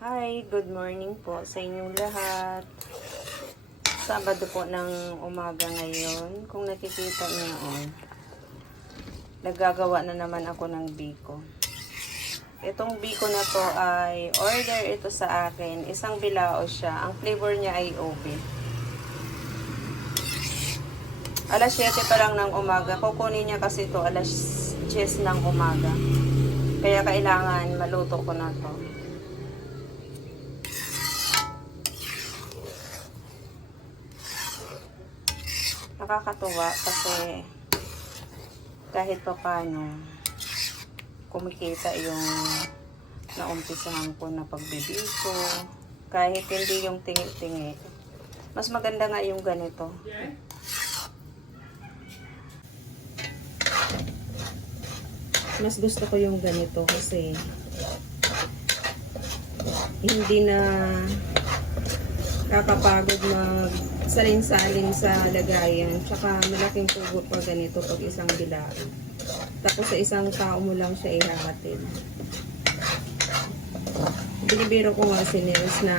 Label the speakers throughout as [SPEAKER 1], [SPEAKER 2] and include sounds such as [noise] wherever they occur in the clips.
[SPEAKER 1] Hi, good morning po sa inyong lahat. Sabado po ng umaga ngayon. Kung nakikita niyo, oh, nagagawa na naman ako ng biko. Itong biko na to ay order ito sa akin. Isang bilao siya. Ang flavor niya ay ube. Alas 7 pa lang ng umaga. Kukunin niya kasi ito alas 10 ng umaga. Kaya kailangan maluto ko na to. Nakakatuwa kasi kahit pa paano kumikita yung naumpisahan ko na pagbibiko kahit hindi yung tingi-tingi mas maganda nga yung ganito. Mas gusto ko yung ganito kasi hindi na kakapagod mag salin-salin sa lagayan. Tsaka malaking tubo pa ganito pag isang bilaan. Tapos sa isang tao mo lang siya ihahatid. Binibiro ko nga si Nils na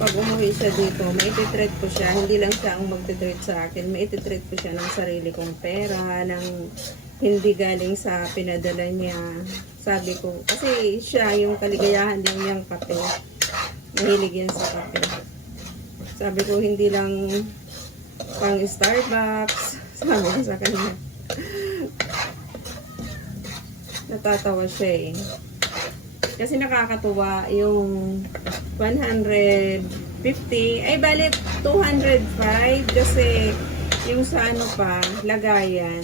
[SPEAKER 1] pag umuwi siya dito, maititreat ko siya. Hindi lang siya ang magtitreat sa akin. Maititreat ko siya ng sarili kong pera, ng hindi galing sa pinadala niya. Sabi ko, kasi siya yung kaligayahan din niyang kape. Mahilig yan sa kape. Sabi ko, hindi lang pang Starbucks. Sabi ko sa kanya. Natatawa siya eh. Kasi nakakatuwa yung 150, ay balit 205 kasi yung sa ano pa, lagayan.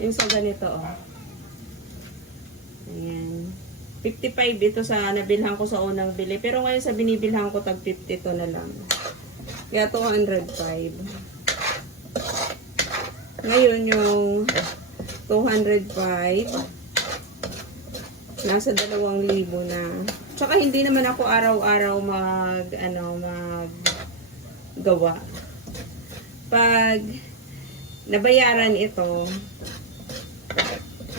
[SPEAKER 1] Yung sa ganito oh. Ayan. 55 ito sa nabilhan ko sa unang bili. Pero ngayon sa binibilhan ko tag 50 to na lang. Kaya 205. Ngayon yung 205 nasa 2,000 na. Tsaka hindi naman ako araw-araw mag ano mag gawa. Pag nabayaran ito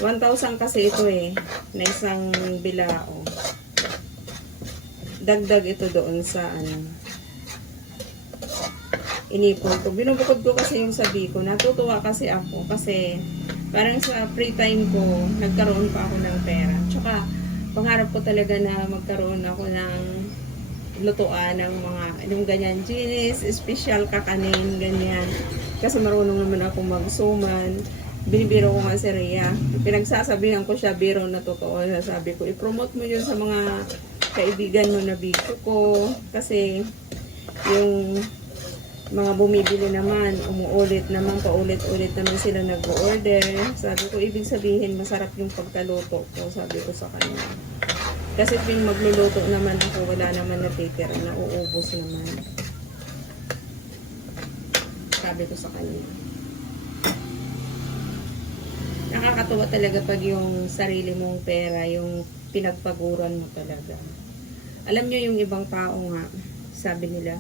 [SPEAKER 1] 1,000 kasi ito eh, na isang bilao. Dagdag ito doon sa ano, inipon ko. Binubukod ko kasi yung sabi ko. Natutuwa kasi ako kasi parang sa free time ko, nagkaroon pa ako ng pera. Tsaka, pangarap ko talaga na magkaroon ako ng lutuan ng mga, yung ganyan, ginis, special kakanin, ganyan. Kasi marunong naman ako magsuman binibiro ko nga si Rhea. Pinagsasabihan ko siya, biro na totoo. Sabi ko, i-promote mo yun sa mga kaibigan mo na biko ko. Kasi, yung mga bumibili naman, umuulit naman, paulit-ulit naman sila nag-order. Sabi ko, ibig sabihin, masarap yung pagkaluto ko. Sabi ko sa kanya. Kasi tuwing magluluto naman ako, wala naman natitira, nauubos naman. Sabi ko sa kanya nakakatuwa talaga pag yung sarili mong pera, yung pinagpaguran mo talaga. Alam nyo yung ibang tao nga, sabi nila,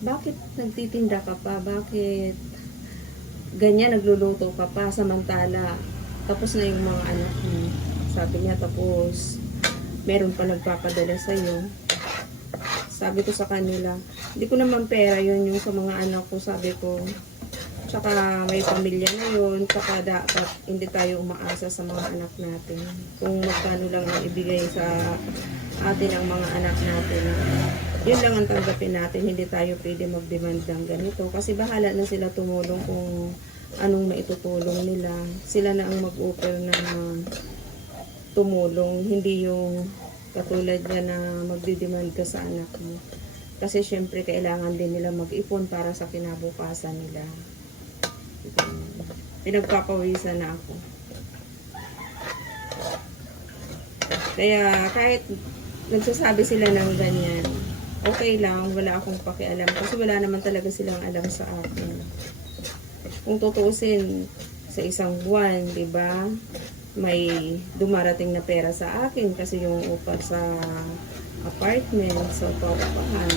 [SPEAKER 1] bakit nagtitinda ka pa? Bakit ganyan nagluluto ka pa samantala tapos na yung mga anak mo. Sabi niya, tapos meron pa nagpapadala sa'yo. Sabi ko sa kanila, hindi ko naman pera yun yung sa mga anak ko. Sabi ko, Tsaka may pamilya na yun. Tsaka dapat hindi tayo umaasa sa mga anak natin. Kung magkano lang ang ibigay sa atin ang mga anak natin. Yun lang ang tanggapin natin. Hindi tayo pwede mag-demand ng ganito. Kasi bahala na sila tumulong kung anong maitutulong nila. Sila na ang mag-offer na tumulong. Hindi yung katulad niya na magdidemand ka sa anak mo. Kasi syempre kailangan din nila mag-ipon para sa kinabukasan nila. Pinagpapawisan na ako. Kaya kahit nagsasabi sila ng ganyan, okay lang, wala akong pakialam. Kasi wala naman talaga silang alam sa akin. Kung tutuusin sa isang buwan, di ba? May dumarating na pera sa akin kasi yung upa sa apartment, sa paupahan.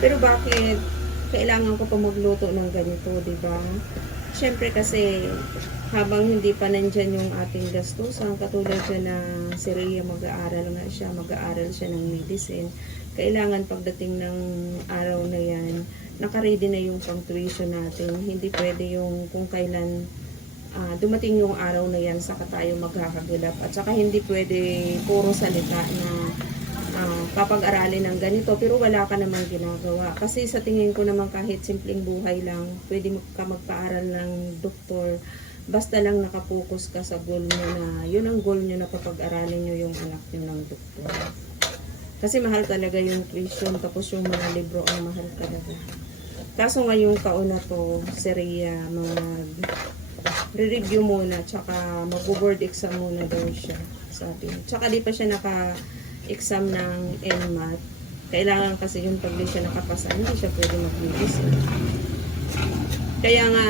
[SPEAKER 1] Pero bakit kailangan ko pa magluto ng ganito, di ba? Siyempre kasi habang hindi pa nandyan yung ating gastusan, katulad siya na si Rhea mag-aaral nga siya, mag-aaral siya ng medicine, kailangan pagdating ng araw na yan, nakaready na yung pang tuition natin. Hindi pwede yung kung kailan ah, dumating yung araw na yan, saka tayo magkakagulap. At saka hindi pwede puro salita na ah, papag-aralin ng ganito, pero wala ka namang ginagawa. Kasi sa tingin ko naman kahit simpleng buhay lang, pwede ka magpaaral ng doktor, basta lang nakapokus ka sa goal mo na, yun ang goal nyo na papag-aralin nyo yung anak nyo ng doktor. Kasi mahal talaga yung tuition, tapos yung mga libro ang mahal talaga. Kaso ngayong taon na to, si Rhea, mag re-review muna, tsaka mag-board exam muna daw siya, sabi. Tsaka di pa siya naka-exam ng NMAT. Kailangan kasi yung pag siya nakapasa, hindi siya pwede mag-medicine. Kaya nga,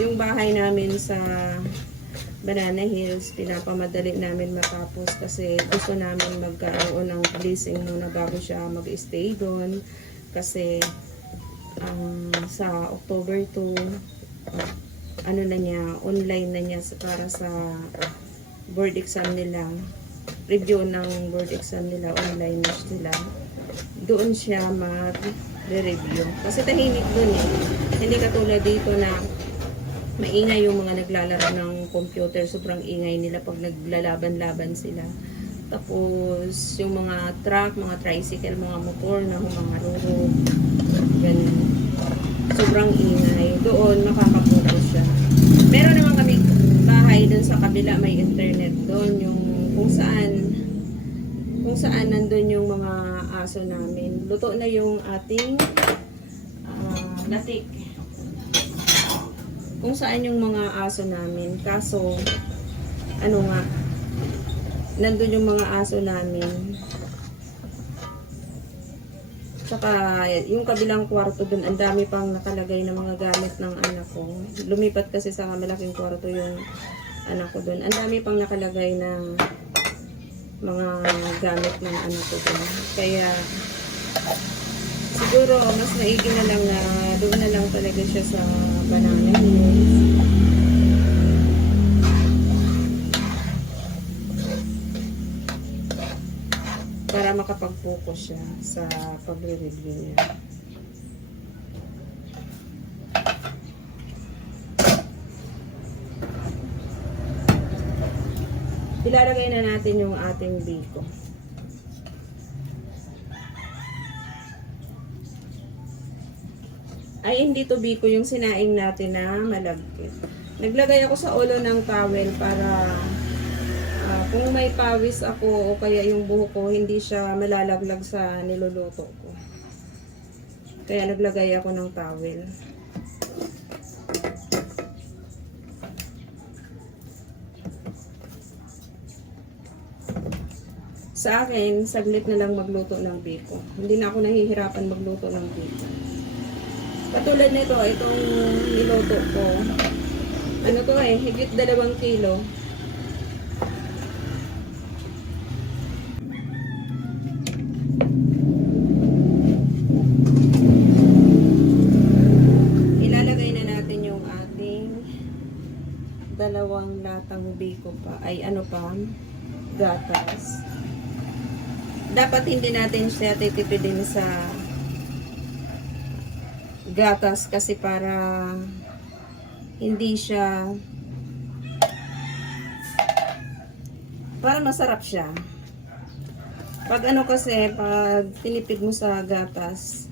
[SPEAKER 1] yung bahay namin sa Banana Hills, pinapamadali namin matapos kasi gusto namin magkaroon ng blessing muna bago siya mag-stay doon. Kasi um, sa October 2, ano na niya, online na niya para sa board exam nila. Review ng board exam nila, online na sila. Doon siya mag-review. Kasi tahimik doon eh. Hindi katulad dito na maingay yung mga naglalaro ng computer. Sobrang ingay nila pag naglalaban-laban sila. Tapos, yung mga truck, mga tricycle, mga motor na humangaruro. Ganun. Sobrang ingay. Doon, makakapuno siya. Meron naman kami bahay doon sa kabila, may internet doon. Yung kung saan kung saan nandun yung mga aso namin. Luto na yung ating ah, latik kung saan yung mga aso namin. Kaso, ano nga, nandun yung mga aso namin. Tsaka, yung kabilang kwarto dun, ang dami pang nakalagay na mga gamit ng anak ko. Lumipat kasi sa malaking kwarto yung anak ko dun. Ang dami pang nakalagay na mga gamit ng anak ko dun. Kaya, siguro, mas maigi na lang na doon na lang talaga siya sa banana makapag-focus siya sa pagre-review niya. Ilalagay na natin yung ating biko. Ay, hindi to biko yung sinaing natin na malagkit. Naglagay ako sa ulo ng towel para kung may pawis ako o kaya yung buhok ko, hindi siya malalaglag sa niluluto ko. Kaya naglagay ako ng towel. Sa akin, saglit na lang magluto ng biko. Hindi na ako nahihirapan magluto ng biko. Katulad nito, itong niluto ko. Ano to eh, higit dalawang kilo. Latang biko pa. Ay ano pa, gatas. Dapat hindi natin siya titipidin sa gatas kasi para hindi siya para masarap siya. Pag ano kasi, pag tinipid mo sa gatas,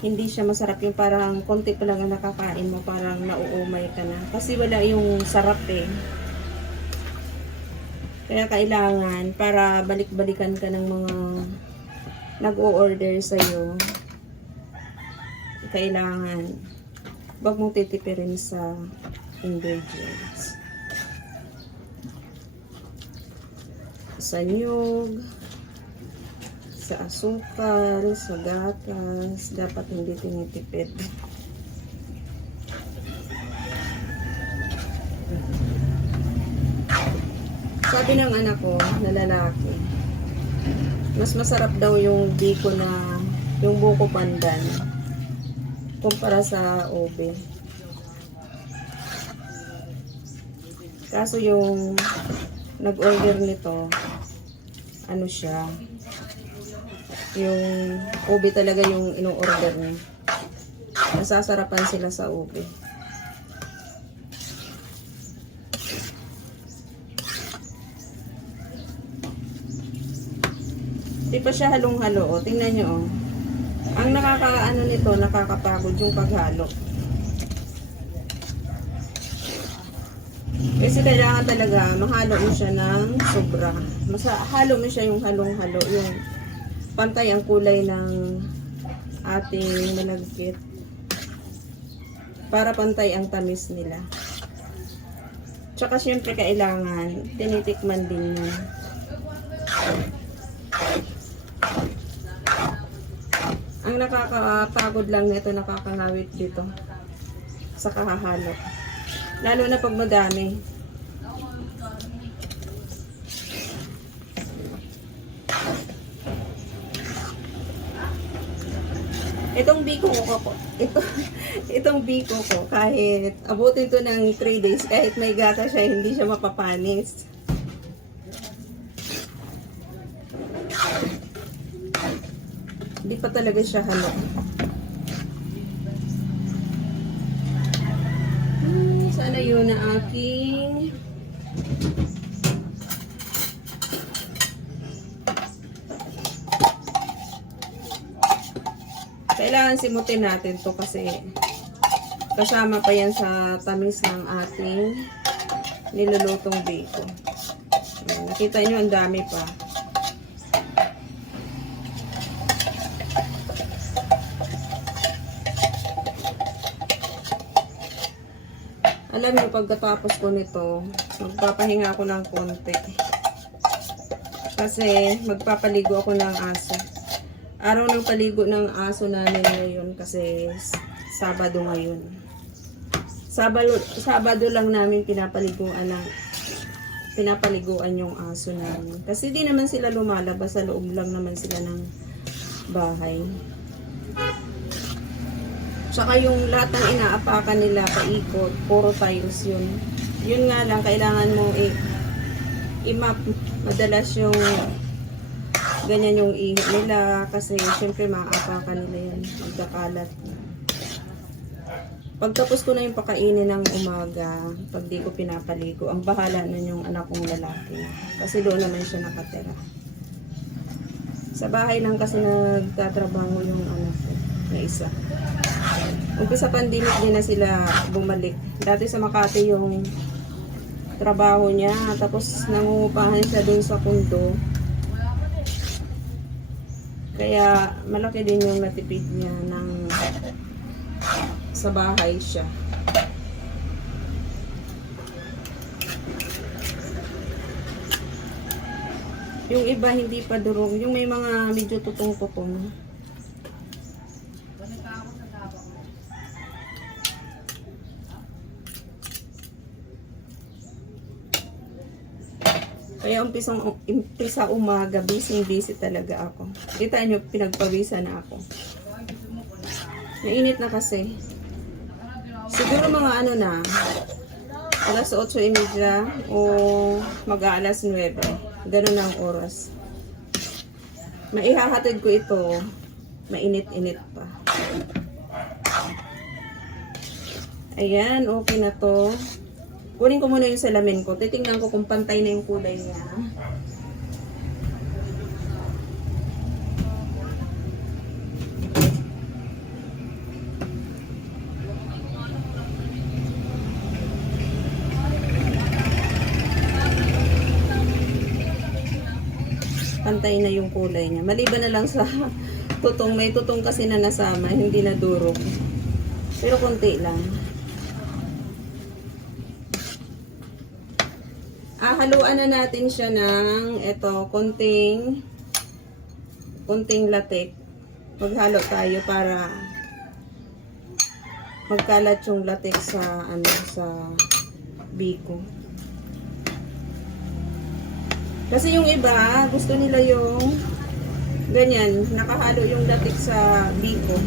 [SPEAKER 1] hindi siya masarap yung parang konti pa lang ang nakakain mo, parang nauumay ka na. Kasi wala yung sarap eh. Kaya kailangan, para balik-balikan ka ng mga nag-o-order sa'yo, kailangan wag mong titipirin sa ingredients. Sa nyug, sa asukal, sa gatas, dapat hindi tinitipid. Sabi ng anak ko, na lalaki, mas masarap daw yung biko na, yung buko pandan, kumpara sa ube. Kaso yung nag-order nito, ano siya, yung ube talaga yung ino-order niya. Nasasarapan sila sa ube. Di pa siya halong-halo, oh. Tingnan nyo, oh. Ang nakakaano nito, nakakapagod yung paghalo. Kasi kailangan talaga mahalo mo siya ng sobra. Masa halo mo siya yung halong-halo, yung pantay ang kulay ng ating malagkit. Para pantay ang tamis nila. Tsaka syempre kailangan, tinitikman din yan. Ang nakakapagod lang nito, nakakangawit dito sa kahahalo. Lalo na pag madami. Itong biko ko po, ito, [laughs] itong biko ko, kahit abutin ko ng 3 days, kahit may gata siya, hindi siya mapapanis. Hindi pa talaga siya halo. Hmm, sana yun na aking kailangan simutin natin to kasi kasama pa yan sa tamis ng ating nilulutong. Ayan, Nakita nyo ang dami pa. Alam niyo, pagkatapos ko nito, magpapahinga ako ng konti. Kasi magpapaligo ako ng aso. Araw ng paligo ng aso namin ngayon kasi Sabado ngayon. Sabado, Sabado lang namin pinapaliguan ng pinapaliguan yung aso namin. Kasi di naman sila lumalabas, sa loob lang naman sila ng bahay. Tsaka yung lahat ng inaapakan nila paikot, puro tiles yun. Yun nga lang, kailangan mo i- i-map. Madalas yung ganyan yung ihi nila kasi syempre maaapakan nila yan. Magkakalat. Pagtapos ko na yung pakainin ng umaga, pag di ko pinapaligo, ang bahala nun yung anak kong lalaki. Kasi doon naman siya nakatira. Sa bahay lang kasi nagtatrabaho yung anak ko, isa. Umpisa pandemic din na sila bumalik. Dati sa Makati yung trabaho niya, tapos nangungupahan siya dun sa kundo. Kaya malaki din yung natipid niya ng sa bahay siya. Yung iba hindi pa durog, yung may mga medyo tutong-tutong. Kaya umpisang umpisa umaga, busy busy talaga ako. Kita nyo, pinagpawisa na ako. Mainit na kasi. Siguro mga ano na, alas 8.30 o mag-aalas 9. Ganun ang oras. Maihahatid ko ito, mainit-init pa. Ayan, okay na to. Kunin ko muna yung salamin ko. Titingnan ko kung pantay na yung kulay niya. Pantay na yung kulay niya. Maliban na lang sa [laughs] tutong. May tutong kasi na nasama, hindi na durog. Pero konti lang. Ah, haluan na natin siya ng ito, konting konting latek. Maghalo tayo para magkalat yung latek sa ano sa biko. Kasi yung iba, gusto nila yung ganyan, nakahalo yung latek sa biko.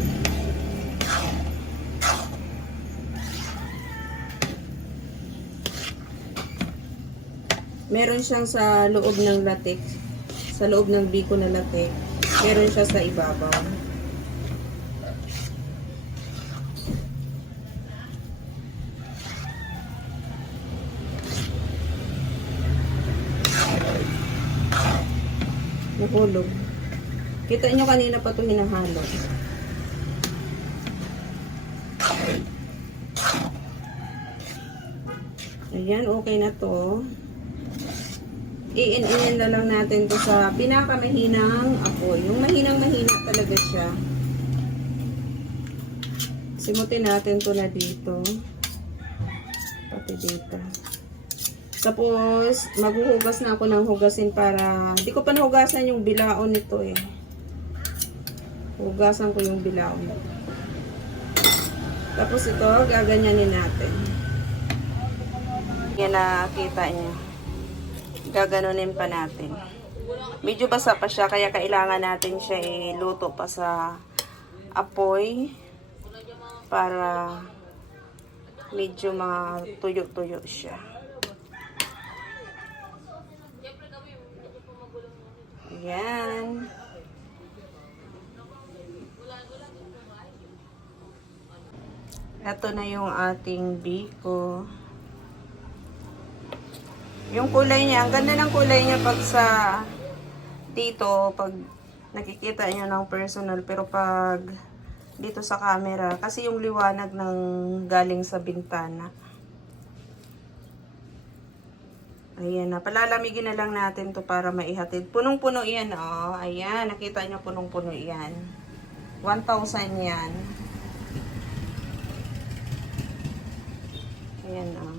[SPEAKER 1] Meron siyang sa loob ng latex. Sa loob ng biko na latex. Meron siya sa ibabaw. Nahulog. Kita nyo kanina pa ito hinahalo. Ayan, okay na to. Iin-inin na lang natin to sa pinakamahinang apoy. Yung mahinang-mahina talaga siya. Simutin natin to na dito. Pati dito. Tapos, maghuhugas na ako ng hugasin para... Hindi ko pa nahugasan yung bilaon nito eh. Hugasan ko yung bilaon. Tapos ito, gaganyanin natin. Yan nakita niyo. Gaganunin pa natin. Medyo basa pa siya, kaya kailangan natin siya iluto pa sa apoy para medyo mga tuyo-tuyo siya. Yan. Ito na yung ating biko. Yung kulay niya, ang ganda ng kulay niya pag sa dito, pag nakikita niyo ng personal, pero pag dito sa camera, kasi yung liwanag ng galing sa bintana. Ayan na, palalamigin na lang natin to para maihatid. Punong-puno yan, oh. Ayan, nakita niyo punong-puno yan. 1,000 yan. Ayan, oh.